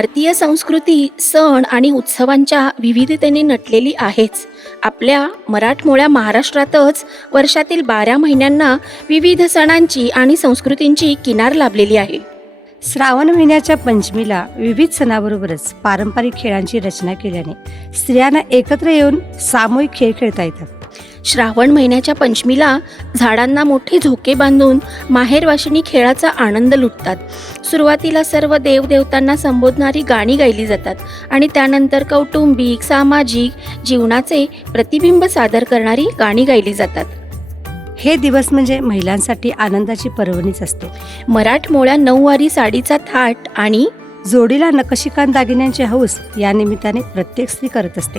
भारतीय संस्कृती सण आणि उत्सवांच्या विविधतेने नटलेली आहेच. आपल्या मराठमोळ्या महाराष्ट्रातच वर्षातील बारा महिन्यांना विविध सणांची आणि संस्कृतींची किनार लाभलेली आहे. श्रावण महिन्याच्या पंचमीला विविध सणाबरोबरच पारंपरिक खेळांची रचना केल्याने स्त्रियांना एकत्र येऊन सामूहिक खेळ खेळता येतात. श्रावण महिन्याच्या पंचमीला झाडांना मोठे झोके बांधून माहेरवाशिनी खेळाचा आनंद लुटतात. सुरुवातीला सर्व देवदेवतांना संबोधणारी गाणी गायली जातात आणि त्यानंतर कौटुंबिक सामाजिक जीवनाचे प्रतिबिंब सादर करणारी गाणी गायली जातात. हे दिवस म्हणजे महिलांसाठी आनंदाची पर्वणीच असते. मराठमोळ्या नऊवारी साडीचा थाट आणि जोडीला नकशिकांत दागिन्यांची हौस या निमित्ताने प्रत्येक स्त्री करत असते.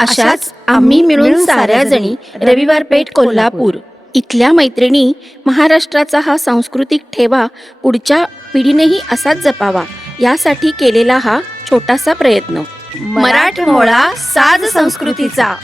अशाच आम्ही मिळून साऱ्या जणी रविवार पेठ कोल्हापूर. इथल्या मैत्रिणी महाराष्ट्राचा हा सांस्कृतिक ठेवा पुढच्या पिढीनेही असाच जपावा यासाठी केलेला हा छोटासा प्रयत्न. मराठमोळा साज संस्कृतीचा.